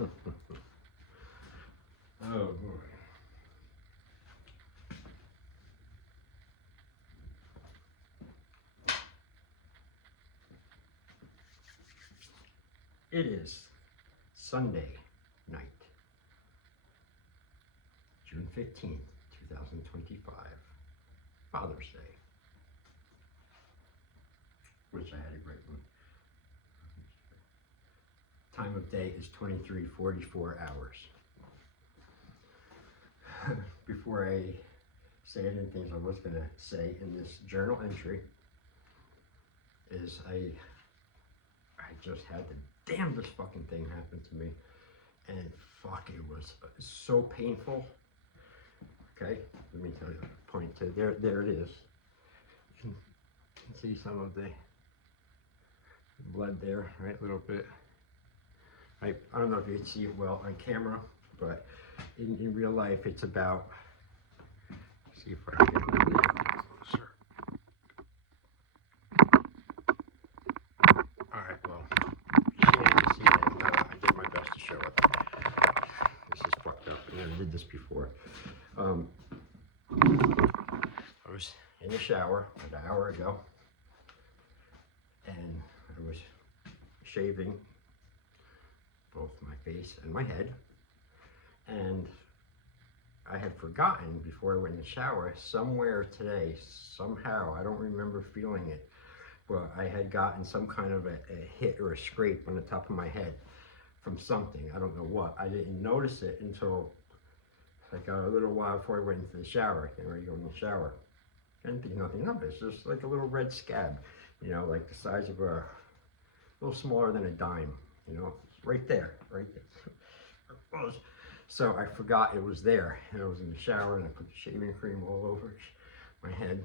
Oh boy. It is Sunday night, June 15th, 2025, Father's Day, which I had a great one. Time of day is 23:44 hours. Before I say anything I was going to say in this journal entry is I just had the damnedest fucking thing happen to me, and fuck, it was so painful. Okay, let me tell you, point to there it is. You can see some of the blood there, right, a little bit. I don't know if you can see it well on camera, but in real life it's about, see if I can get a little closer. Alright, well, you can't see that, but I did my best to show it. This is fucked up, I never did this before. I was in the shower about an hour ago, and I was shaving both my face and my head, and I had forgotten before I went in the shower, somewhere today, somehow, I don't remember feeling it, but I had gotten some kind of a hit or a scrape on the top of my head from something, I don't know what. I didn't notice it until like a little while before I went into the shower, you know, you go in the shower. I didn't think nothing of it, it's just like a little red scab, you know, like the size of a little smaller than a dime, you know, it's right there, right there. So I forgot it was there, and I was in the shower, and I put the shaving cream all over my head.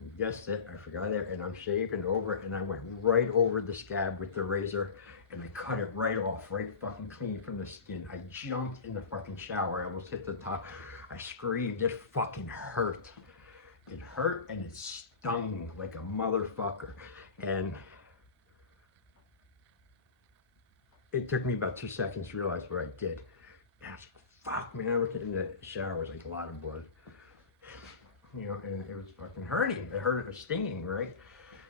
You guessed it, I forgot it, and I'm shaving over it, and I went right over the scab with the razor, and I cut it right off, right fucking clean from the skin. I jumped in the fucking shower, I almost hit the top. I screamed, it fucking hurt. It hurt, and it stung like a motherfucker. And it took me about 2 seconds to realize what I did. And I was like, fuck, man, I looked in the shower, it was like a lot of blood. You know, and it was fucking hurting. It hurt, it was stinging, right?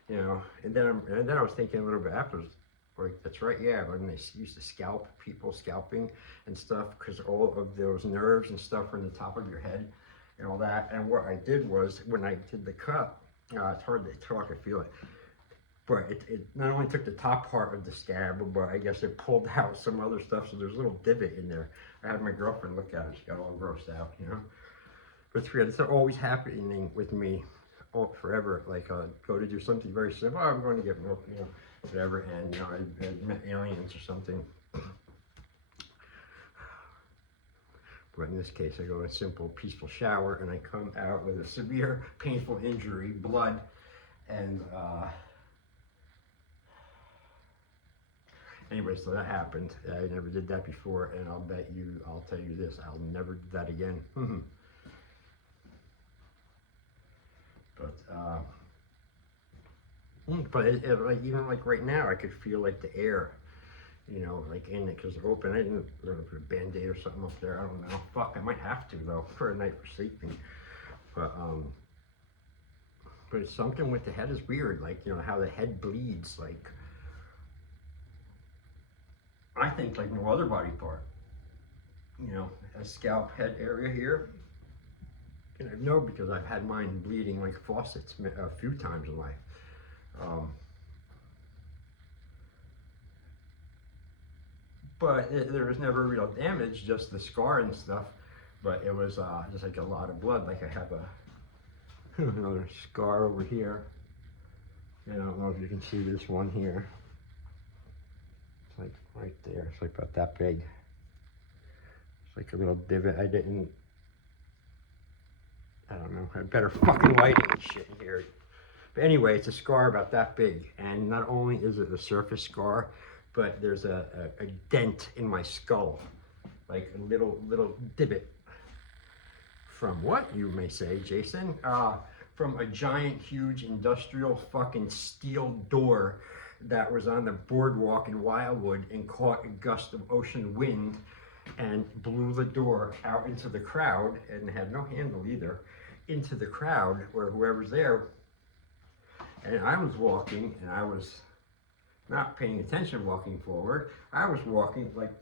You know, and then I was thinking a little bit afterwards, like, that's right, yeah, when they used to scalp people, scalping and stuff, because all of those nerves and stuff are in the top of your head and all that. And what I did was, when I did the cut, it's hard to talk, I feel it. But it not only took the top part of the scab, but I guess it pulled out some other stuff, so there's a little divot in there. I had my girlfriend look at it, she got all grossed out, you know? But it's weird, it's always happening with me, forever. Like, go to do something very simple, I'm going to get milk, you know, whatever, and, you know, I met aliens or something. But in this case, I go to a simple, peaceful shower, and I come out with a severe, painful injury, blood, and, anyway, so that happened. I never did that before, and I'll tell you this, I'll never do that again. But like, even like right now, I could feel like the air, you know, like in it, because it's open. I didn't put a Band-Aid or something up there, I don't know. Fuck, I might have to though, for a night for sleeping. But it's something with the head is weird, like, you know, how the head bleeds, like, I think like no other body part, you know, a scalp head area here, and I know because I've had mine bleeding like faucets a few times in life. But there was never real damage, just the scar and stuff. But it was just like a lot of blood. Like I have another scar over here. And I don't know if you can see this one here. It's like right there. It's like about that big. It's like a little divot. I don't know. I better fucking lighting and shit in here. But anyway, it's a scar about that big. And not only is it a surface scar, but there's a dent in my skull. Like a little divot. From what, you may say, Jason? From a giant, huge industrial fucking steel door that was on the boardwalk in Wildwood and caught a gust of ocean wind and blew the door out into the crowd, and had no handle either, into the crowd where whoever's there. And I was walking, and I was not paying attention walking forward. I was walking like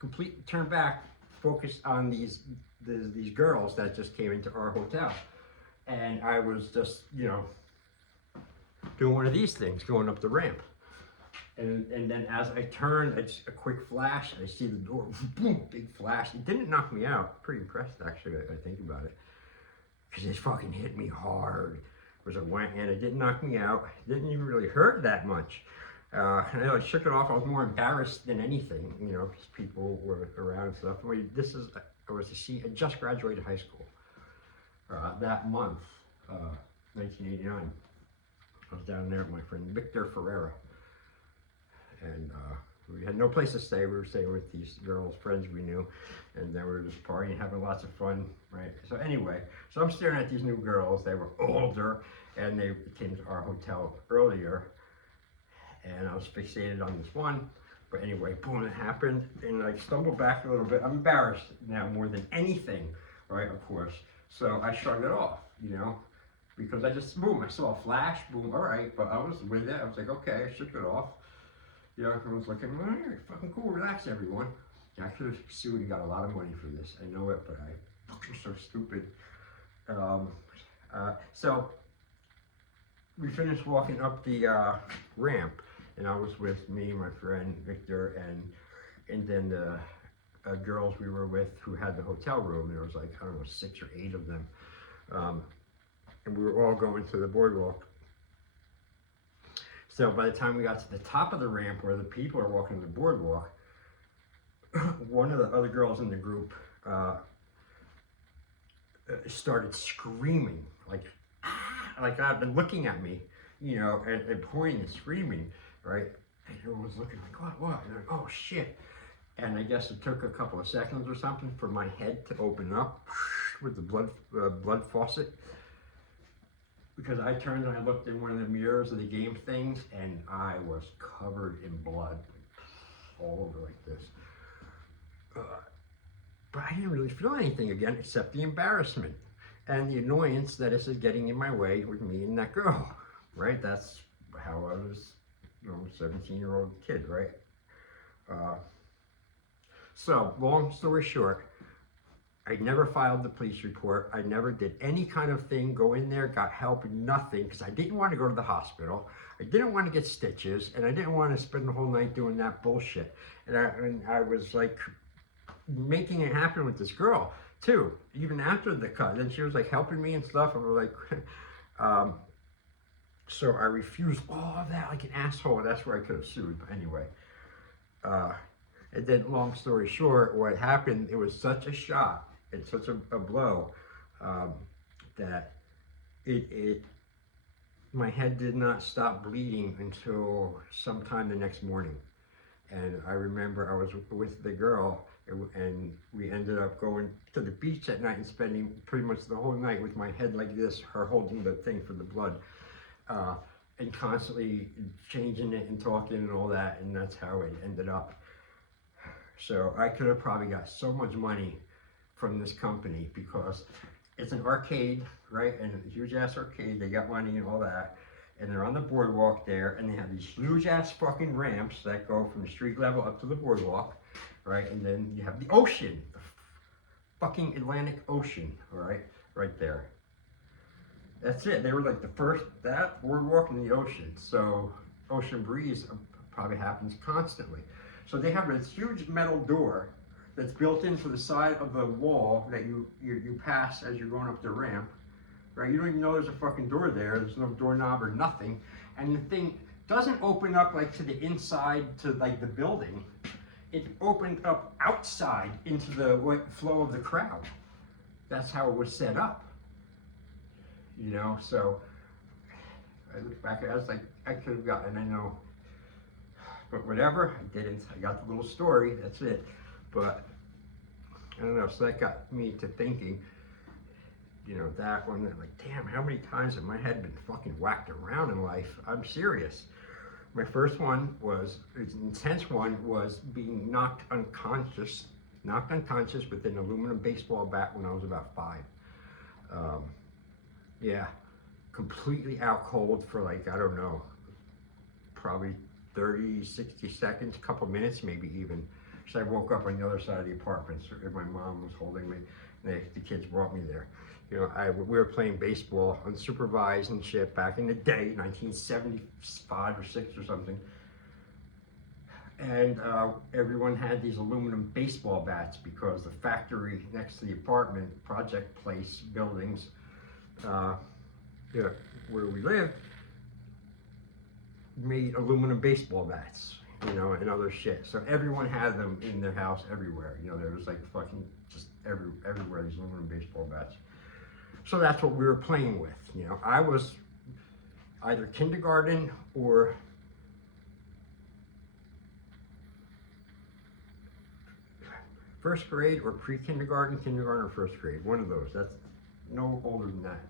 completely turned back, focused on these girls that just came into our hotel. And I was just, doing one of these things, going up the ramp. And then as I turned, it's a quick flash, I see the door, boom, big flash. It didn't knock me out. Pretty impressed, actually, I think about it. Because it fucking hit me hard. It was a whang, and it didn't knock me out. It didn't even really hurt that much. And I shook it off. I was more embarrassed than anything, because people were around and stuff. I just graduated high school that month, 1989. I was down there with my friend Victor Ferreira. And we had no place to stay. We were staying with these girls, friends we knew, and then we were just partying, having lots of fun, right? So anyway, so I'm staring at these new girls. They were older, and they came to our hotel earlier, and I was fixated on this one. But anyway, boom, it happened, and I stumbled back a little bit. I'm embarrassed now more than anything, right, of course. So I shrugged it off, because I just, boom, I saw a flash, boom, all right, but I was with it. I was like, okay, I shook it off. Everyone's looking, all right, fucking cool, relax, everyone. I could have sued and got a lot of money for this. I know it, but I fucking so stupid. So we finished walking up the ramp, and I was with me, my friend Victor, and then the girls we were with who had the hotel room. There was like, I don't know, 6 or 8 of them. And we were all going to the boardwalk. So by the time we got to the top of the ramp where the people are walking the boardwalk, one of the other girls in the group started screaming, like I've been looking at me, and pointing and screaming, right? And everyone was looking like, what? And like, oh shit. And I guess it took a couple of seconds or something for my head to open up with the blood faucet. Because I turned and I looked in one of the mirrors of the game things, and I was covered in blood, all over like this. But I didn't really feel anything again, except the embarrassment and the annoyance that this is getting in my way with me and that girl, right? That's how I was, 17-year-old kid, right? So, long story short, I never filed the police report. I never did any kind of thing, go in there, got help, nothing, because I didn't want to go to the hospital. I didn't want to get stitches, and I didn't want to spend the whole night doing that bullshit. And I was like making it happen with this girl, too, even after the cut. And she was like helping me and stuff, and we're like, so I refused all of that like an asshole. That's where I could have sued, but anyway. And then, long story short, what happened, it was such a shock and such a blow that my head did not stop bleeding until sometime the next morning. And I remember I was with the girl, and we ended up going to the beach that night and spending pretty much the whole night with my head like this, her holding the thing for the blood, and constantly changing it and talking and all that, and that's how it ended up. So I could have probably got so much money from this company, because it's an arcade, right? And a huge ass arcade, they got money and all that. And they're on the boardwalk there, and they have these huge ass fucking ramps that go from the street level up to the boardwalk, right? And then you have the ocean, the fucking Atlantic Ocean, all right? Right there. That's it. They were like the first, that boardwalk and the ocean. So ocean breeze probably happens constantly. So they have this huge metal door that's built into the side of the wall that you pass as you're going up the ramp, right? You don't even know there's a fucking door there. There's no doorknob or nothing. And the thing doesn't open up like to the inside to like the building. It opened up outside into the flow of the crowd. That's how it was set up. So I look back, I was like, I could have gotten, I know, but whatever, I didn't. I got the little story, that's it. But I don't know, so that got me to thinking, that one, like, damn, how many times have my head been fucking whacked around in life? I'm serious. My first one was, it's an intense one, was being knocked unconscious with an aluminum baseball bat when I was about 5. Um, yeah, completely out cold for like, I don't know, probably 30, 60 seconds, a couple minutes maybe even. So I woke up on the other side of the apartment, so my mom was holding me, and the kids brought me there. You know, we were playing baseball unsupervised and shit back in the day, 1975 or 6 or something. And everyone had these aluminum baseball bats because the factory next to the apartment, project place buildings, yeah, where we lived, made aluminum baseball bats, you know, and other shit. So everyone had them in their house everywhere. You know, there was like fucking just everywhere these aluminum baseball bats. So that's what we were playing with. You know, I was either kindergarten or first grade or pre-kindergarten, kindergarten or first grade. One of those. That's no older than that.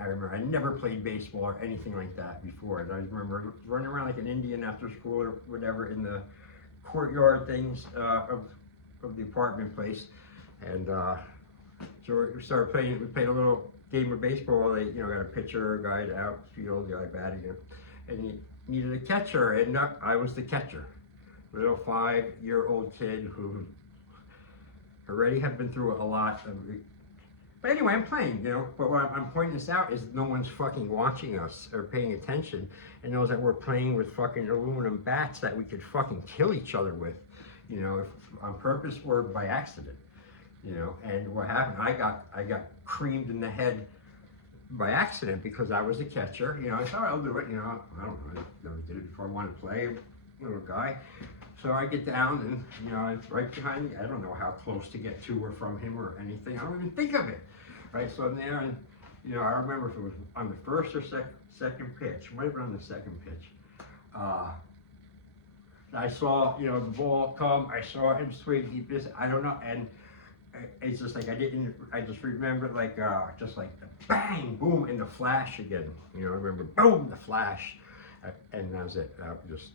I remember I never played baseball or anything like that before. And I remember running around like an Indian after school or whatever in the courtyard things of the apartment place. And so we started playing. We played a little game of baseball. They, you know, got a pitcher, a guy outfield, the guy batting it, and you needed a catcher, and I was the catcher. Little 5-year-old kid who already had been through a lot of. But anyway, I'm playing, you know. But what I'm pointing this out is no one's fucking watching us or paying attention, and knows that we're playing with fucking aluminum bats that we could fucking kill each other with, you know, if on purpose or by accident. You know, and what happened? I got creamed in the head by accident because I was the catcher. You know, I thought I'll do it. You know, I don't know. I never did it before. I wanted to play, little guy. So I get down and, you know, it's right behind me. I don't know how close to get to or from him or anything. I don't even think of it. Right? So I'm there, and, you know, I remember if it was on the first or second pitch. It might have been on the second pitch. I saw, you know, the ball come. I saw him swing. He just, I don't know, and it's just like I just remember like just like the bang, boom, and the flash again. You know, I remember boom, the flash, and that was it. Just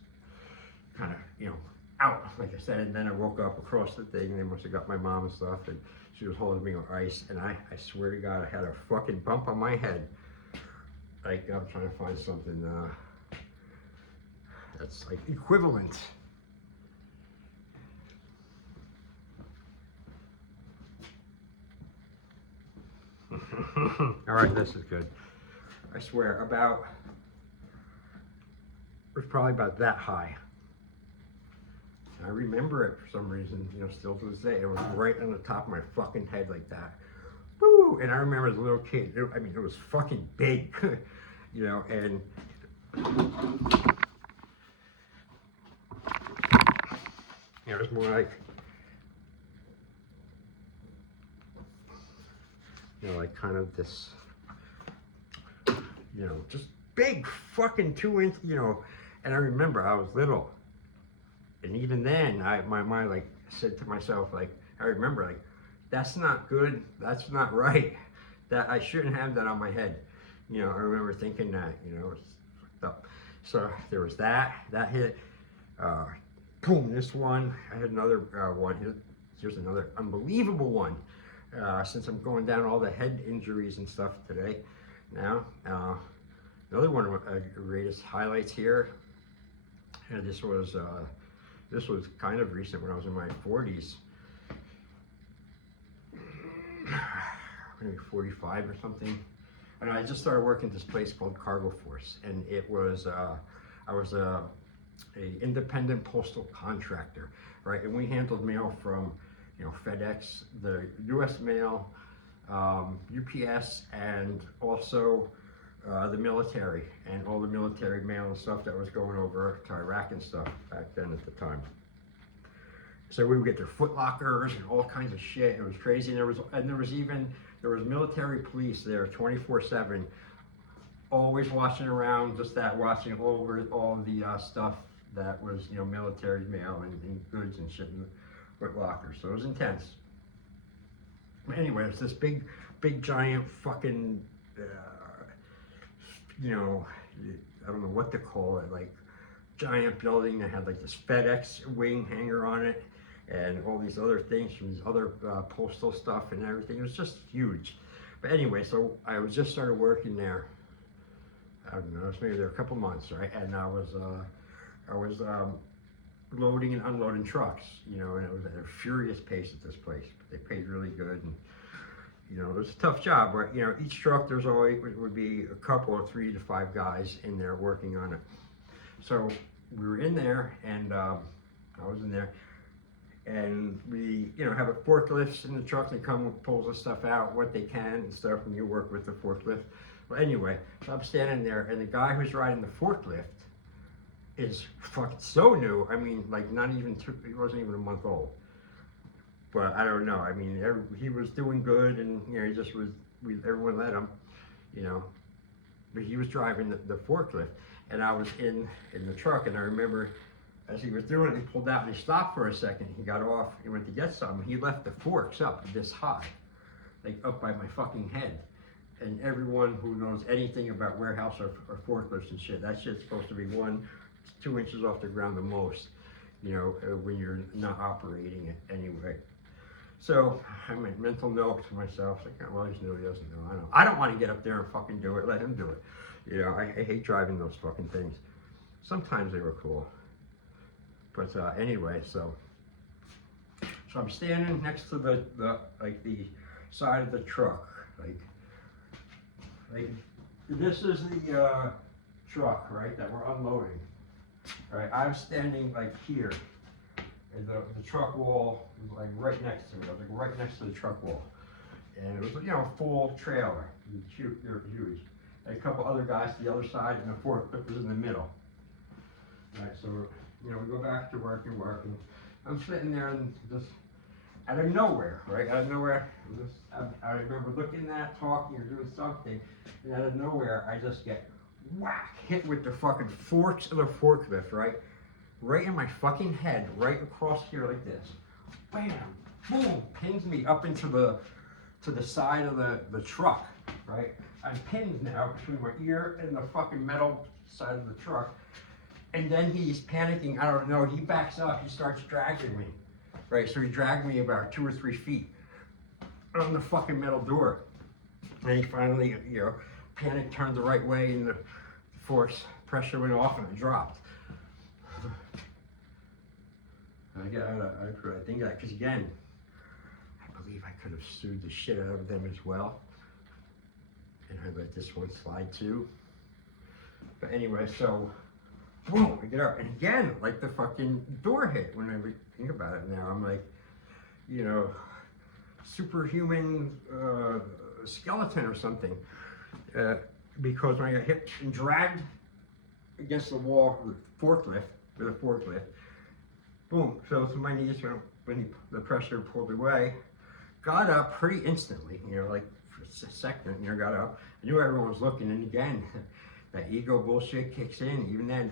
kind of, you know, out, like I said. And then I woke up across the thing, and they must have got my mom and stuff, and she was holding me on ice, and I swear to God, I had a fucking bump on my head. Like, I'm trying to find something that's like equivalent. All right, this is good. I swear, it was probably about that high. I remember it for some reason, you know, still to this day. It was right on the top of my fucking head like that. Woo! And I remember as a little kid, I mean, it was fucking big, you know, and it was more like, you know, like kind of this, you know, just big fucking 2-inch, you know. And I remember I was little, and even then, my mind like said to myself, like, I remember, like, that's not good, that's not right, that I shouldn't have that on my head. You know, I remember thinking that, you know, it's fucked up. So there was that hit. Boom, this one. I had another one. Here's another unbelievable one. Since I'm going down all the head injuries and stuff today. Now, another one of the greatest highlights here. And this was kind of recent when I was in my 40s. Maybe 45 or something. And I just started working at this place called Cargo Force, and it was I was a independent postal contractor, right? And we handled mail from, you know, FedEx, the U.S. mail, UPS, and also the military, and all the military mail and stuff that was going over to Iraq and stuff back then at the time. So we would get their foot lockers and all kinds of shit. It was crazy. And there was military police there 24/7, always watching around, watching over all the stuff that was, you know, military mail and goods and shit in the foot lockers. So it was intense. But anyway, it's this big giant fucking, you know, I don't know what to call it, like giant building that had like this FedEx wing hanger on it and all these other things from these other postal stuff and everything. It was just huge. But anyway, so I was just started working there. I don't know, I was maybe there a couple months, right? And I was loading and unloading trucks, you know, and it was at a furious pace at this place. But they paid really good, and you know, it was a tough job. But you know, each truck there's always would be a couple of 3 to 5 guys in there working on it. So we were in there, and I was in there, and we, you know, have a forklifts in the truck. They come and pull the stuff out, what they can and stuff, and you work with the forklift. Well, anyway, so I'm standing there, and the guy who's riding the forklift is fucking so new. I mean, like not even he wasn't even a month old. But I don't know. I mean, he was doing good, and you know, he just was. Everyone let him, you know. But he was driving the forklift, and I was in the truck, and I remember as he was doing it, he pulled out and he stopped for a second. He got off. He went to get something. He left the forks up this high, like up by my fucking head. And everyone who knows anything about warehouse or forklifts and shit, that shit's supposed to be 1 to 2 inches off the ground the most, you know, when you're not operating it anyway. So I made mental note to myself, like, well, he's new, he doesn't know. I don't want to get up there and fucking do it. Let him do it. You know, I hate driving those fucking things. Sometimes they were cool, but anyway, so I'm standing next to the side of the truck, like this is the truck, right, that we're unloading, right? I'm standing like here, and the truck wall was like right next to me. I was like right next to the truck wall, and it was, you know, a full trailer. They're huge. And a couple other guys to the other side, and the forklift was in the middle. All right, so you know, we go back to work, and I'm sitting there, and just out of nowhere, right? Out of nowhere, I remember looking at, talking, or doing something, and out of nowhere, I just get whack, hit with the fucking forks of the forklift, right? Right in my fucking head, right across here like this. Bam, boom, pins me up into the side of the truck, right? I'm pinned now between my ear and the fucking metal side of the truck. And then he's panicking, I don't know, he backs up, he starts dragging me. Right, so he dragged me about 2 or 3 feet on the fucking metal door. And he finally, you know, panicked, turned the right way, and the force pressure went off, and I dropped. I think that, because again, I believe I could have sued the shit out of them as well. And I let this one slide too. But anyway, so boom, I get up, and again, like the fucking door hit. When I think about it now, I'm like, you know, superhuman skeleton or something. Because when I got hit and dragged against the wall with a forklift, boom, fell to my knees when the pressure pulled away. Got up pretty instantly, you know, like for a second, you know, got up. I knew everyone was looking, and again, that ego bullshit kicks in. Even then,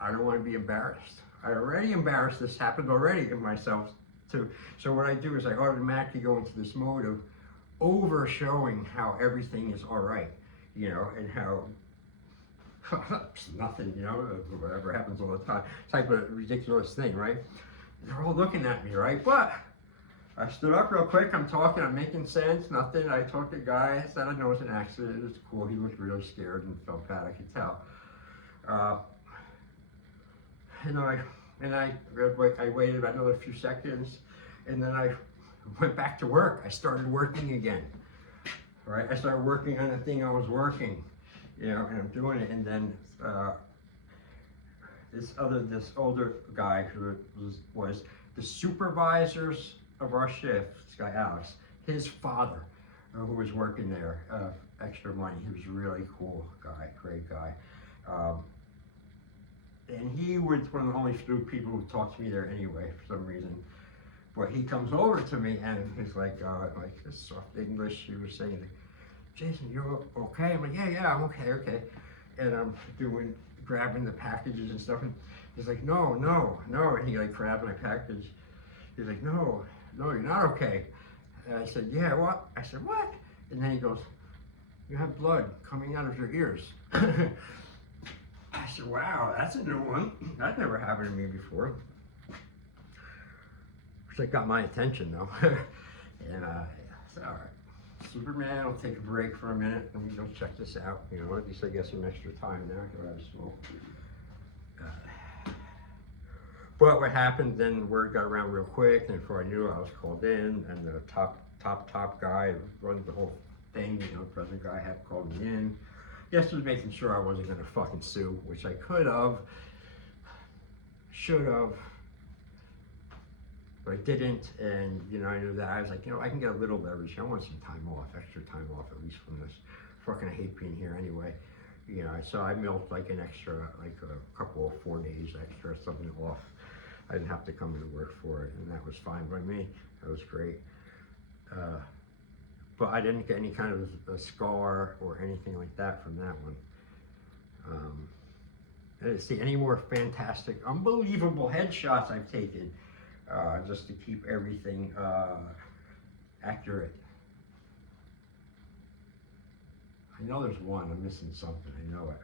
I don't want to be embarrassed. I already embarrassed. This happened already in myself too. So what I do is I automatically go into this mode of over showing how everything is all right, you know, and how it's nothing, you know, whatever happens all the time, type of ridiculous thing, right? They're all looking at me, right? But I stood up real quick. I'm talking. I'm making sense. Nothing. I talked to the guy. I said I know it's an accident. It was cool. He looked really scared and felt bad. I could tell. I waited about another few seconds, and then I went back to work. I started working again, right? I started working on the thing I was working, you know, and I'm doing it. And then this older guy who was the supervisors of our shift, this guy Alex, his father, who was working there, extra money. He was a really cool guy, great guy. And he was one of the only few people who talked to me there anyway, for some reason. But he comes over to me, and he's like this soft English. He was saying, "Jason, you're okay?" I'm like, "Yeah, I'm okay." And I'm grabbing the packages and stuff. And he's like, no. And he like grabbed my package. He's like, no, you're not okay. And I said, "Yeah, what?" I said, "What?" And then he goes, "You have blood coming out of your ears." I said, wow, that's a new one. That never happened to me before. Which got my attention though. And I said, all right, Superman, I'll take a break for a minute. Let me go check this out. You know, at least I get some extra time now. I can have a smoke. But what happened, then word got around real quick, and before I knew it, I was called in, and the top guy who runs the whole thing, you know, the president guy had called me in. Just was making sure I wasn't gonna fucking sue, which I could have, should have, but I didn't, and you know, I knew that. I was like, you know, I can get a little leverage. I want some time off, extra time off, at least from this. Fucking I hate being here anyway. You know, so I milked like an extra, like a couple of 4 days extra, something off. I didn't have to come into work for it, and that was fine by me. That was great. But I didn't get any kind of a scar or anything like that from that one. I didn't see any more fantastic, unbelievable headshots I've taken just to keep everything accurate. I know there's one, I'm missing something, I know it.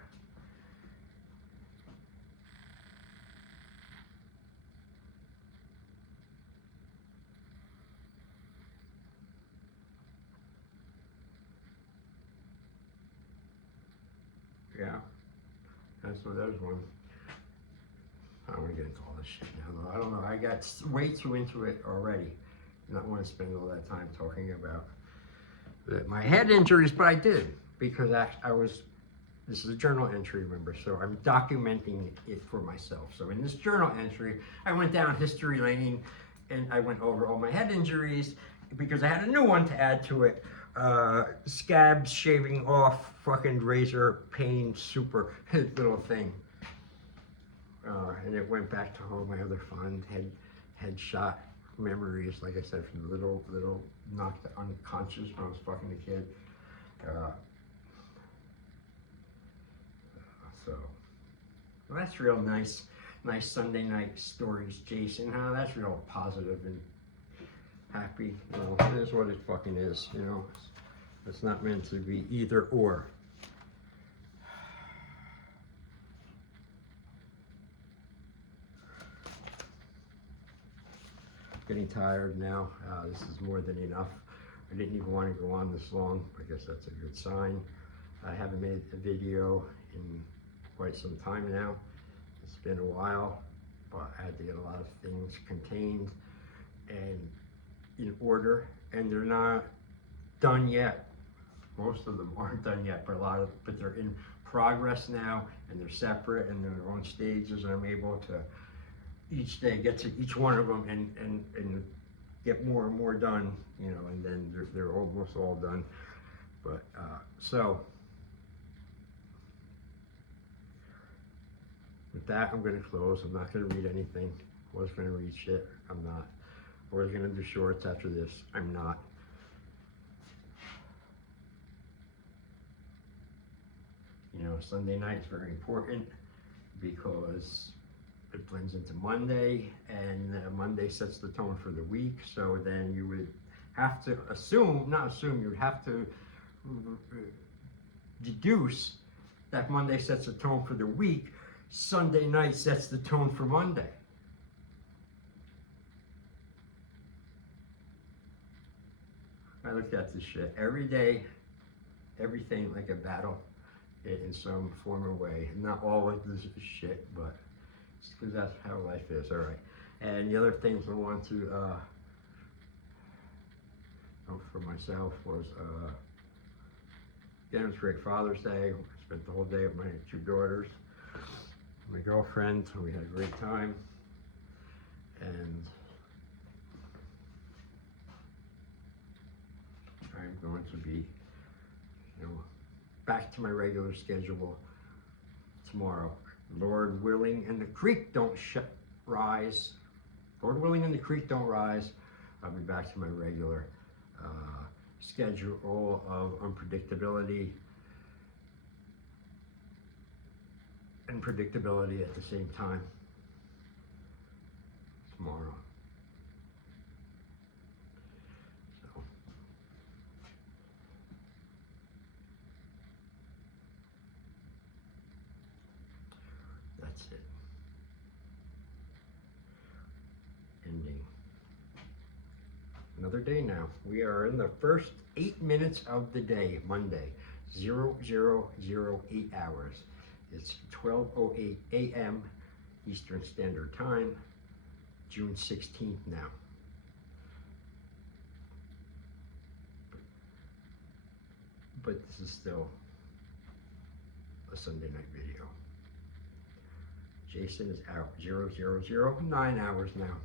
Yeah, that's what there's one. I don't want to get into all this shit now, though. I don't know. I got way too into it already. Not want to spend all that time talking about my head injuries, but I did because I was. This is a journal entry, remember, so I'm documenting it for myself. So in this journal entry, I went down history lane and I went over all my head injuries because I had a new one to add to it. Scabs shaving off, fucking razor pain, super little thing. And it went back to all my other fond headshot memories, like I said, from the little knocked unconscious when I was fucking a kid. So well, that's real nice Sunday night stories, Jason. Huh? That's real positive and happy. You know, it is what it fucking is. You know, it's not meant to be either or. Getting tired now. This is more than enough. I didn't even want to go on this long. I guess that's a good sign. I haven't made a video in quite some time now. It's been a while, but I had to get a lot of things contained and in order, and they're not done yet. Most of them aren't done yet, but they're in progress now, and they're separate and they're in their own stages, and I'm able to each day get to each one of them and get more and more done, you know, and then they're almost all done. But so with that, I'm going to close. I'm not going to read anything. I was going to read shit. I'm not. I was going to do shorts after this. I'm not. You know, Sunday night is very important because it blends into Monday, and Monday sets the tone for the week. So then you would have to you would have to deduce that Monday sets the tone for the week. Sunday night sets the tone for Monday. I looked at this shit every day, everything like a battle in some form or way. Not all of this shit, but because that's how life is. All right. And the other things I want to note for myself was, again, it was great Father's Day. I spent the whole day with my 2 daughters, my girlfriend. We had a great time. And I'm going to be, you know, back to my regular schedule tomorrow. Lord willing, and the creek don't rise. Lord willing, and the creek don't rise. I'll be back to my regular schedule of unpredictability and predictability at the same time tomorrow. So That's it. Ending. Another day now. We are in the first 8 minutes of the day, Monday, 0008 hours. It's 12:08 a.m. Eastern Standard Time, June 16th now. But this is still a Sunday night video. Jason is out, 0009 hours now.